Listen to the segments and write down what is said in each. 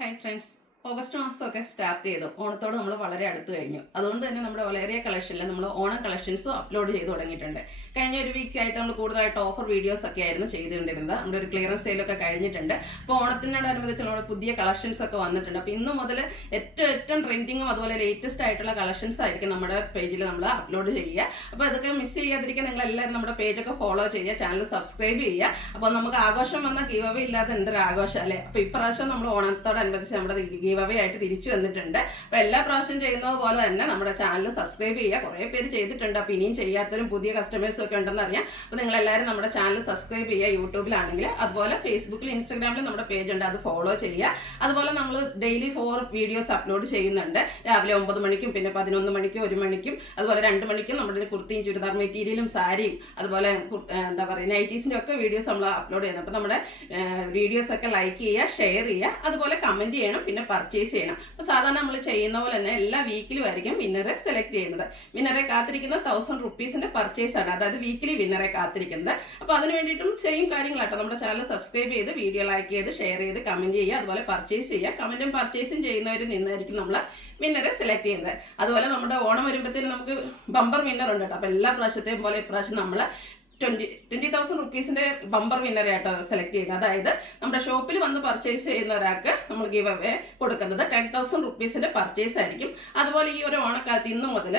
Hi friends, August മാസമൊക്കെ start ചെയ്തു. ഓണത്തോട് നമ്മൾ വളരെ അടുത്ത് കഴിഞ്ഞു. അതുകൊണ്ട് തന്നെ നമ്മുടെ വളരെയ കളക്ഷനിൽ നമ്മൾ ഓണം കളക്ഷൻസും അപ്ലോഡ് ചെയ്ത് തുടങ്ങിയിട്ടുണ്ട്. കഴിഞ്ഞ ഒരു വീക്കായിട്ട് നമ്മൾ കൂടുതലായിട്ട് ഓഫർ വീഡിയോസ് ഒക്കെ ആയിരുന്നു ചെയ്തുകൊണ്ടിരുന്നത്. നമ്മുടെ ഒരു ക്ലിയറൻസ് സെയിലൊക്കെ കഴിഞ്ഞിട്ടുണ്ട്. അപ്പോൾ ഓണത്തിനോടനുബന്ധിച്ച് നമ്മുടെ പുതിയ കളക്ഷൻസ് ഒക്കെ വന്നിട്ടുണ്ട്. അപ്പോൾ ഇന്ന് മുതൽ ഏറ്റവും ട്രെൻഡിങ്ങും അതുപോലെ ലേറ്റസ്റ്റ് ആയിട്ടുള്ള കളക്ഷൻസ് ആയിരിക്കും നമ്മുടെ പേജിൽ നമ്മൾ അപ്ലോഡ് ചെയ്യുക. അപ്പോൾ അതൊക്കെ മിസ് ചെയ്യാതിരിക്കാൻ നിങ്ങളെല്ലാവരും നമ്മുടെ പേജൊക്കെ ഫോളോ ചെയ്യുക, ചാനൽ സബ്സ്ക്രൈബ് ചെയ്യുക. അപ്പോൾ നമുക്ക് ആഘോഷം വന്ന ഗീവ് അവേ ഇല്ലാത്ത എന്തൊരു ആഘോഷം അല്ലേ. അപ്പോൾ ഇപ്രാവശ്യം നമ്മൾ ഓണത്തോടനുബന്ധിച്ച് നമ്മുടെ ഗീവ് അവേ ആയിട്ട് തിരിച്ചു വന്നിട്ടുണ്ട്. അപ്പോൾ എല്ലാ പ്രാവശ്യം ചെയ്യുന്നത് പോലെ തന്നെ നമ്മുടെ ചാനൽ സബ്സ്ക്രൈബ് ചെയ്യുക. കുറേ പേര് ചെയ്തിട്ടുണ്ട്, അപ്പോൾ ഇനിയും ചെയ്യാത്തവരും പുതിയ കസ്റ്റമേഴ്സും ഒക്കെ ഉണ്ടെന്ന് അറിയാം. അപ്പോൾ നിങ്ങളെല്ലാവരും നമ്മുടെ ചാനൽ സബ്സ്ക്രൈബ് ചെയ്യുക. യൂട്യൂബിലാണെങ്കിൽ അതുപോലെ ഫേസ്ബുക്കിൽ ഇൻസ്റ്റാഗ്രാമിൽ നമ്മുടെ പേജ് ഉണ്ട്, അത് ഫോളോ ചെയ്യുക. അതുപോലെ നമ്മൾ ഡെയിലി 4 വീഡിയോസ് അപ്ലോഡ് ചെയ്യുന്നുണ്ട്. രാവിലെ 9 മണിക്കും പിന്നെ 11 മണിക്കും 1 മണിക്കും അതുപോലെ 2 മണിക്കും നമ്മുടെ കുർത്തിയും ചുരിദാർ മെറ്റീരിയലും സാരിയും അതുപോലെ എന്താ പറയുക നൈറ്റീസിൻ്റെ ഒക്കെ വീഡിയോസ് നമ്മൾ അപ്ലോഡ് ചെയ്യുന്നത്. അപ്പോൾ നമ്മുടെ വീഡിയോസൊക്കെ ലൈക്ക് ചെയ്യുക, ഷെയർ ചെയ്യുക, അതുപോലെ കമൻറ്റ് ചെയ്യണം, പിന്നെ പർച്ചേസ് ചെയ്യണം. അപ്പോൾ സാധാരണ നമ്മൾ ചെയ്യുന്ന പോലെ തന്നെ എല്ലാ വീക്കിലും ആയിരിക്കും വിന്നറെ സെലക്ട് ചെയ്യുന്നത്. വിന്നറെ കാത്തിരിക്കുന്ന 1000 റുപ്പീസിൻ്റെ പർച്ചേസാണ്, അതായത് വീക്കിലി വിന്നറെ കാത്തിരിക്കുന്നത്. അപ്പോൾ അതിന് വേണ്ടിയിട്ടും സെയിം കാര്യങ്ങളാട്ടോ. നമ്മുടെ ചാനൽ സബ്സ്ക്രൈബ് ചെയ്ത് വീഡിയോ ലൈക്ക് ചെയ്ത് ഷെയർ ചെയ്ത് കമൻറ്റ് ചെയ്യുക, അതുപോലെ പർച്ചേസ് ചെയ്യുക. കമൻറ്റും പർച്ചേസും ചെയ്യുന്നവരിൽ നിന്നായിരിക്കും നമ്മൾ വിന്നറെ സെലക്ട് ചെയ്യുന്നത്. അതുപോലെ നമ്മുടെ ഓണം വരുമ്പോഴത്തേനും നമുക്ക് ബമ്പർ വിന്നർ ഉണ്ട് കേട്ടോ. അപ്പോൾ എല്ലാ പ്രാവശ്യത്തെയും പോലെ ഇപ്രാവശ്യം നമ്മൾ 20,000 റുപ്പീസിൻ്റെ ബമ്പർ വിന്നറെ ആട്ടോ സെലക്ട് ചെയ്യുന്നത്. അതായത് നമ്മുടെ ഷോപ്പിൽ വന്ന് പർച്ചേസ് ചെയ്യുന്ന ഒരാൾക്ക് നമ്മൾ ഗിവ് അവേ കൊടുക്കുന്നത് 10,000 റുപ്പീസിൻ്റെ പർച്ചേസ് ആയിരിക്കും. അതുപോലെ ഈ ഒരു ഓണക്കാലത്ത് ഇന്ന് മുതൽ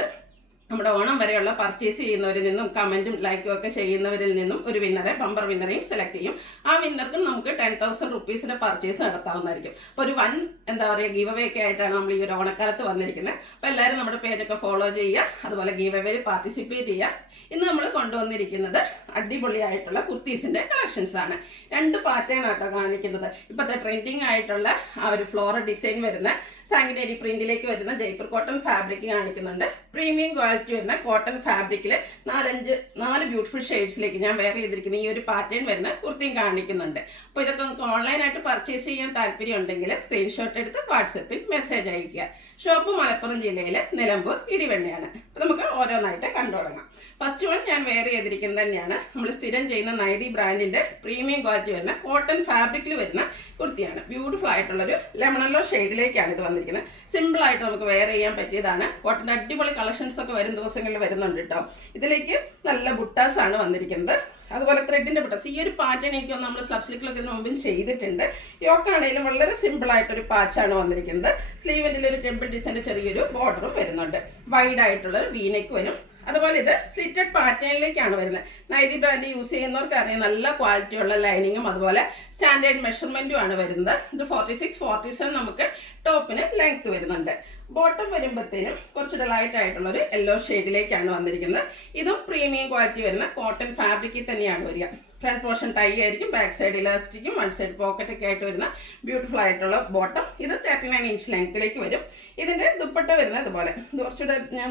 നമ്മുടെ ഓണം വരെയുള്ള പർച്ചേസ് ചെയ്യുന്നവരിൽ നിന്നും കമൻറ്റും ലൈക്കും ഒക്കെ ചെയ്യുന്നവരിൽ നിന്നും ഒരു വിന്നറെ ബമ്പർ വിന്നറെയും സെലക്ട് ചെയ്യും. ആ വിന്നർക്കും നമുക്ക് 10,000 റുപ്പീസിൻ്റെ പർച്ചേസ് നടത്താവുന്നതായിരിക്കും. അപ്പോൾ ഒരു വൻ എന്താ പറയുക ഗീവ് അവേ ഒക്കെ ആയിട്ടാണ് നമ്മൾ ഈ ഒരു ഓണക്കാലത്ത് വന്നിരിക്കുന്നത്. അപ്പോൾ എല്ലാവരും നമ്മുടെ പേജൊക്കെ ഫോളോ ചെയ്യുക, അതുപോലെ ഗീവ് അവേയിൽ പാർട്ടിസിപ്പേറ്റ് ചെയ്യുക. ഇന്ന് നമ്മൾ കൊണ്ടുവന്നിരിക്കുന്നത് അടിപൊളിയായിട്ടുള്ള കുർത്തീസിൻ്റെ കളക്ഷൻസ് ആണ്. 2 പാറ്റേൺ ആട്ടോ കാണിക്കുന്നത്. ഇപ്പോഴത്തെ ട്രെൻഡിങ് ആയിട്ടുള്ള ആ ഒരു ഫ്ലോറൽ ഡിസൈൻ വരുന്ന സാങ്കിനേരി പ്രിന്റിലേക്ക് വരുന്ന ജയ്പൂർ കോട്ടൺ ഫാബ്രിക് കാണിക്കുന്നുണ്ട്. പ്രീമിയം ക്വാളിറ്റി വരുന്ന കോട്ടൺ ഫാബ്രിക്കിൽ 4 ബ്യൂട്ടിഫുൾ ഷെയ്ഡ്സിലേക്ക് ഞാൻ വെയർ ചെയ്തിരിക്കുന്ന ഈ ഒരു പാറ്റേൺ വരുന്ന കുർത്തിയും കാണിക്കുന്നുണ്ട്. അപ്പോൾ ഇതൊക്കെ നമുക്ക് ഓൺലൈനായിട്ട് പർച്ചേസ് ചെയ്യാൻ താല്പര്യം ഉണ്ടെങ്കിൽ സ്ക്രീൻഷോട്ട് എടുത്ത് വാട്സപ്പിൽ മെസ്സേജ് അയയ്ക്കുക. ഷോപ്പ് മലപ്പുറം ജില്ലയിലെ നിലമ്പൂർ ഇടിവെണ്ണയാണ്. അപ്പോൾ നമുക്ക് ഓരോന്നായിട്ട് കണ്ടു തുടങ്ങാം. ഫസ്റ്റ് വൺ ഞാൻ വെയർ ചെയ്തിരിക്കുന്നത് തന്നെയാണ് നമ്മൾ സ്ഥിരം ചെയ്യുന്ന നൈതി ബ്രാൻഡിൻ്റെ പ്രീമിയം ക്വാളിറ്റി വരുന്ന കോട്ടൺ ഫാബ്രിക്കിൽ വരുന്ന കുർത്തിയാണ്. ബ്യൂട്ടിഫുൾ ആയിട്ടുള്ളൊരു ലെമൺ യെല്ലോ ഷെയ്ഡിലേക്കാണ് ഇത് വന്നിരിക്കുന്നത്. സിമ്പിളായിട്ട് നമുക്ക് വെയർ ചെയ്യാൻ പറ്റിയതാണ്. കോട്ടൻ്റെ അടിപൊളി കളക്ഷൻസ് ഒക്കെ വരും ദിവസങ്ങളിൽ വരുന്നുണ്ട് കേട്ടോ. ഇതിലേക്ക് നല്ല ബുട്ടാസാണ് വന്നിരിക്കുന്നത്, അതുപോലെ ത്രെഡിൻ്റെ ബുട്ടാസ്. ഈ ഒരു പാറ്റേൺ എനിക്ക് നമ്മൾ സ്ലബ്സിലിക്കിലൊക്കെ മുമ്പിൽ ചെയ്തിട്ടുണ്ട്. യോക്കാണെങ്കിലും വളരെ സിമ്പിളായിട്ടൊരു പാച്ചാണ് വന്നിരിക്കുന്നത്. സ്ലീവിൻ്റെ ഒരു ടെമ്പിൾ ഡിസൈൻ്റെ ചെറിയൊരു ബോർഡറും വരുന്നുണ്ട്. വൈഡ് ആയിട്ടുള്ളൊരു വീനെക്ക് വരും. അതുപോലെ ഇത് സ്ലിറ്റഡ് പാറ്റേണിലേക്കാണ് വരുന്നത്. നൈതി ബ്രാൻഡ് യൂസ് ചെയ്യുന്നവർക്ക് അറിയാം, നല്ല ക്വാളിറ്റിയുള്ള ലൈനിങ്ങും അതുപോലെ സ്റ്റാൻഡേർഡ് മെഷർമെൻറ്റും ആണ് വരുന്നത്. ഇത് 46-47 നമുക്ക് ടോപ്പിന് ലെങ്ത് വരുന്നുണ്ട്. ബോട്ടം വരുമ്പോഴത്തേനും കുറച്ചുകൂടെ ലൈറ്റ് ആയിട്ടുള്ളൊരു യെല്ലോ ഷെയ്ഡിലേക്കാണ് വന്നിരിക്കുന്നത്. ഇതും പ്രീമിയം ക്വാളിറ്റി വരുന്ന കോട്ടൺ ഫാബ്രിക്കിൽ തന്നെയാണ് വരിക. ഫ്രണ്ട് പോർഷൻ ടൈ ആയിരിക്കും, ബാക്ക് സൈഡ് ഇലാസ്റ്റിക്കും 1 സൈഡ് പോക്കറ്റൊക്കെ ആയിട്ട് വരുന്ന ബ്യൂട്ടിഫുൾ ആയിട്ടുള്ള ബോട്ടം. ഇത് 39 ഇഞ്ച് ലെങ്ത്തിലേക്ക് വരും. ഇതിൻ്റെ ദുപ്പട്ട വരുന്നത് ഇതുപോലെ കുറച്ചുകൂടെ ഞാൻ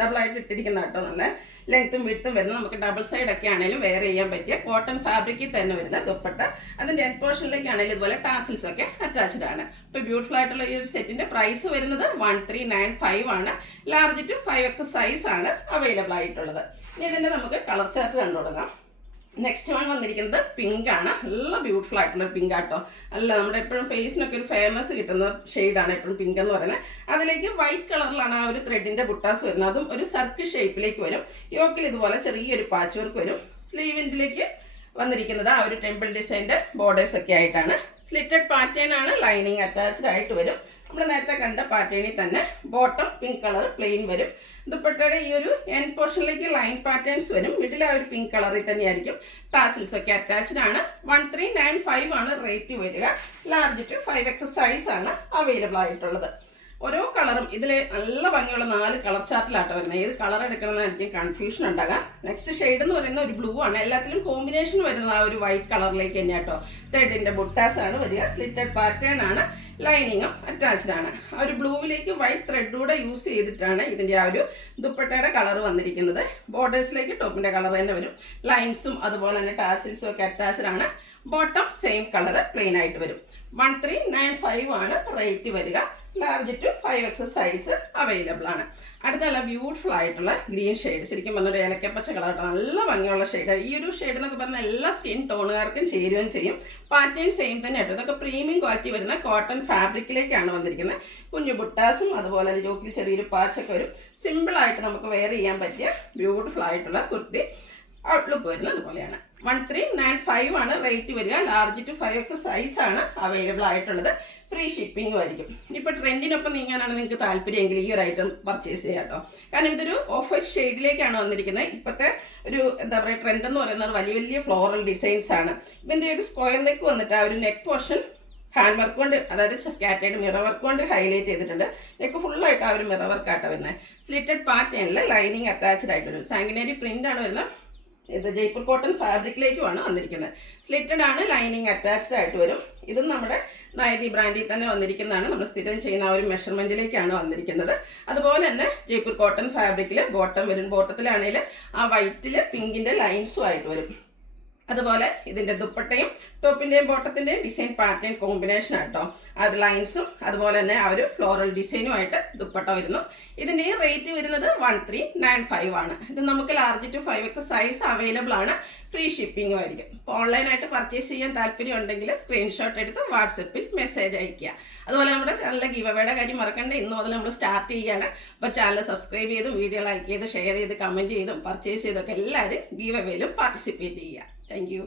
ഡബിളായിട്ട് ഇട്ടിരിക്കുന്ന കേട്ടോ. നല്ല ലെങ്ത്തും വിഡ്ത്തും വരുന്നത് നമുക്ക് ഡബിൾ സൈഡൊക്കെ ആണെങ്കിലും വെയർ ചെയ്യാൻ പറ്റിയ കോട്ടൺ ഫാബ്രിക്കിൽ തന്നെ വരുന്ന ദുപ്പട്ട. അതിൻ്റെ എൻഡ് പോർഷനിലേക്കാണെങ്കിലും ഇതുപോലെ ടാസിൽസ് ഒക്കെ അറ്റാച്ച്ഡ് ആണ്. ഇപ്പോൾ ബ്യൂട്ടിഫുൾ ആയിട്ടുള്ള ഈ ഒരു സെറ്റിൻ്റെ പ്രൈസ് വരുന്നത് 1395 ആണ്. ലാർജ് ടു 5X സൈസ് ആണ് അവൈലബിൾ ആയിട്ടുള്ളത്. ഇനി ഇതിൻ്റെ നമുക്ക് കളർ ചാർട്ട് കണ്ടു തുടങ്ങാം. നെക്സ്റ്റ് വൺ വന്നിരിക്കുന്നത് പിങ്ക് ആണ്. നല്ല ബ്യൂട്ടിഫുൾ ആയിട്ടുള്ള പിങ്ക് ആട്ടോ. അല്ല നമ്മുടെ എപ്പോഴും ഫേസിനൊക്കെ ഒരു ഫേമസ് കിട്ടുന്ന ഷെയ്ഡാണ് എപ്പോഴും പിങ്ക് എന്ന് പറയുന്നത്. അതിലേക്ക് വൈറ്റ് കളറിലാണ് ആ ഒരു ത്രെഡിൻ്റെ ബുട്ടാസ് വരുന്നത്. അതും ഒരു സർക്കിൾ ഷേപ്പിലേക്ക് വരും. യോക്കിൽ ഇതുപോലെ ചെറിയൊരു പാച്ച് വർക്ക് വരും. സ്ലീവിൻ്റിലേക്ക് വന്നിരിക്കുന്നത് ആ ഒരു ടെമ്പിൾ ഡിസൈൻ്റെ ബോർഡേഴ്സ് ഒക്കെ ആയിട്ടാണ്. സ്ലിറ്റഡ് പാറ്റേൺ ആണ്, ലൈനിങ് അറ്റാച്ച്ഡ് ആയിട്ട് വരും. നമ്മൾ നേരത്തെ കണ്ട പാറ്റേണിൽ തന്നെ ബോട്ടം പിങ്ക് കളർ പ്ലെയിൻ വരും. ദുപ്പട്ടയുടെ ഈ ഒരു എൻഡ് പോർഷനിലേക്ക് ലൈൻ പാറ്റേൺസ് വരും. മിഡിൽ ആ ഒരു പിങ്ക് കളറിൽ തന്നെയായിരിക്കും. ടാസിൽസ് ഒക്കെ അറ്റാച്ച്ഡ് ആണ്. 1395 ആണ് റേറ്റ് വരിക. ലാർജ് ടു 5X സൈസ് ആണ് അവൈലബിൾ ആയിട്ടുള്ളത്. ഓരോ കളറും ഇതിൽ നല്ല ഭംഗിയുള്ള 4 കളർ ചാർട്ടിലാട്ടോ വരുന്നത്. ഏത് കളർ എടുക്കണമെന്നായിരിക്കും കൺഫ്യൂഷൻ ഉണ്ടാകാം. നെക്സ്റ്റ് ഷെയ്ഡ് എന്ന് പറയുന്ന ഒരു ബ്ലൂ ആണ്. എല്ലാത്തിലും കോമ്പിനേഷൻ വരുന്നത് ആ ഒരു വൈറ്റ് കളറിലേക്ക് തന്നെ കേട്ടോ. ത്രെഡിൻ്റെ ബുട്ടാസ് ആണ് വരിക. സ്ലിറ്റഡ് പാറ്റേൺ ആണ്, ലൈനിങ്ങും അറ്റാച്ച്ഡ് ആണ്. ആ ഒരു ബ്ലൂവിലേക്ക് വൈറ്റ് ത്രെഡൂടെ യൂസ് ചെയ്തിട്ടാണ് ഇതിൻ്റെ ആ ഒരു ദുപ്പട്ടയുടെ കളർ വന്നിരിക്കുന്നത്. ബോർഡേഴ്സിലേക്ക് ടോപ്പിൻ്റെ കളർ തന്നെ വരും. ലൈൻസും അതുപോലെ തന്നെ ടാസിൽസും ഒക്കെ അറ്റാച്ച്ഡ് ആണ്. ബോട്ടം സെയിം കളർ പ്ലെയിൻ ആയിട്ട് വരും. 1395 ആണ് റേറ്റ് വരിക. Large to 5X size available ആണ്. അടുത്തുള്ള ബ്യൂട്ടിഫുൾ ആയിട്ടുള്ള ഗ്രീൻ ഷെയ്ഡ്, ശരിക്കും പറഞ്ഞൊരു ഏലക്കപ്പച്ച കളർ, നല്ല ഭംഗിയുള്ള ഷെയ്ഡ്. ഈ ഒരു ഷെയ്ഡ് എന്നൊക്കെ പറഞ്ഞാൽ എല്ലാ സ്കിൻ ടോണുകാർക്കും ചേരുകയും ചെയ്യും. പാറ്റേൺ സെയിം തന്നെ ആയിട്ട്. ഇതൊക്കെ പ്രീമിയം ക്വാളിറ്റി വരുന്ന കോട്ടൺ ഫാബ്രിക്കിലേക്കാണ് വന്നിരിക്കുന്നത്. കുഞ്ഞു ബുട്ടാസും അതുപോലെ ജോക്കിൽ ചെറിയൊരു പാച്ചൊക്കെ വരും. സിമ്പിളായിട്ട് നമുക്ക് വെയർ ചെയ്യാൻ പറ്റിയ ബ്യൂട്ടിഫുൾ ആയിട്ടുള്ള കുർത്തി ഔട്ട്ലുക്ക് വരുന്നത് അതുപോലെയാണ്. 1395 ആണ് റേറ്റ് വരിക. ലാർജ് ടു 5X സൈസാണ് അവൈലബിൾ ആയിട്ടുള്ളത്. ഫ്രീ ഷിപ്പിംഗും ആയിരിക്കും. ഇപ്പോൾ ട്രെൻഡിനൊപ്പം നീങ്ങാനാണ് നിങ്ങൾക്ക് താല്പര്യമെങ്കിൽ ഈ ഒരു ഐറ്റം പർച്ചേസ് ചെയ്യാം കേട്ടോ. കാരണം ഇതൊരു ഓഫ് വൈറ്റ് ഷെയ്ഡിലേക്കാണ് വന്നിരിക്കുന്നത്. ഇപ്പോഴത്തെ ഒരു എന്താ പറയുക ട്രെൻഡ് എന്ന് പറയുന്നത് വലിയ വലിയ ഫ്ലോറൽ ഡിസൈൻസ് ആണ്. ഇതിൻ്റെ ഒരു സ്ക്വയർ നെക്ക് വന്നിട്ട് ആ ഒരു നെക്ക് പോർഷൻ ഹാൻഡ് വർക്ക് കൊണ്ട്, അതായത് സ്കാറ്റേഡ് മിറർ വർക്ക് കൊണ്ട് ഹൈലൈറ്റ് ചെയ്തിട്ടുണ്ട്. നെക്ക് ഫുള്ളായിട്ട് ആ ഒരു മിറർ വർക്കായിട്ടാണ് വരുന്നത്. സ്ലിറ്റഡ് പാറ്റേണിൽ ലൈനിങ് അറ്റാച്ച്ഡ് ആയിട്ട് വരും. സാങ്കിനേരി പ്രിൻ്റ് ആണ് വരുന്നത്. ഇത് ജയ്പൂർ കോട്ടൺ ഫാബ്രിക്കിലേക്കുമാണ് വന്നിരിക്കുന്നത്. സ്ലിറ്റഡ് ആണ്, ലൈനിങ് അറ്റാച്ച്ഡ് ആയിട്ട് വരും. ഇതും നമ്മുടെ നൈതി ബ്രാൻഡിൽ തന്നെ വന്നിരിക്കുന്നതാണ്. നമ്മൾ സ്ഥിരം ചെയ്യുന്ന ആ ഒരു മെഷർമെൻറ്റിലേക്കാണ് വന്നിരിക്കുന്നത്. അതുപോലെ തന്നെ ജയ്പൂർ കോട്ടൺ ഫാബ്രിക്കിൽ ബോട്ടം വരും. ബോട്ടത്തിലാണെങ്കിൽ ആ വൈറ്റിൽ പിങ്കിൻ്റെ ലൈൻസും ആയിട്ട് വരും. അതുപോലെ ഇതിൻ്റെ ദുപ്പട്ടയും ടോപ്പിൻ്റെയും ബോട്ടത്തിൻ്റെയും ഡിസൈൻ പാറ്റേൺ കോമ്പിനേഷൻ ആട്ടോ. ആ ലൈൻസും അതുപോലെ തന്നെ ആ ഒരു ഫ്ലോറൽ ഡിസൈനുമായിട്ട് ദുപ്പട്ട വരുന്നു. ഇതിൻ്റെ റേറ്റ് വരുന്നത് 1395 ആണ്. ഇത് നമുക്ക് large to 5X size available ആണ്. ഫ്രീ ഷിപ്പിംഗും ആയിരിക്കും. അപ്പോൾ ഓൺലൈനായിട്ട് പർച്ചേസ് ചെയ്യാൻ താല്പര്യം ഉണ്ടെങ്കിൽ സ്ക്രീൻഷോട്ട് എടുത്ത് വാട്സപ്പിൽ മെസ്സേജ് അയയ്ക്കുക. അതുപോലെ നമ്മുടെ ചാനലിലെ ഗിവ് അവേയുടെ കാര്യം മറക്കണ്ട. ഇന്ന് മുതൽ നമ്മൾ സ്റ്റാർട്ട് ചെയ്യുകയാണ്. അപ്പോൾ ചാനൽ സബ്സ്ക്രൈബ് ചെയ്തും വീഡിയോ ലൈക്ക് ചെയ്ത് ഷെയർ ചെയ്ത് കമൻറ്റ് ചെയ്തും പർച്ചേസ് ചെയ്തൊക്കെ എല്ലാവരും ഗിവ് അവേയിലും പാർട്ടിസിപ്പേറ്റ് ചെയ്യുക. Thank you.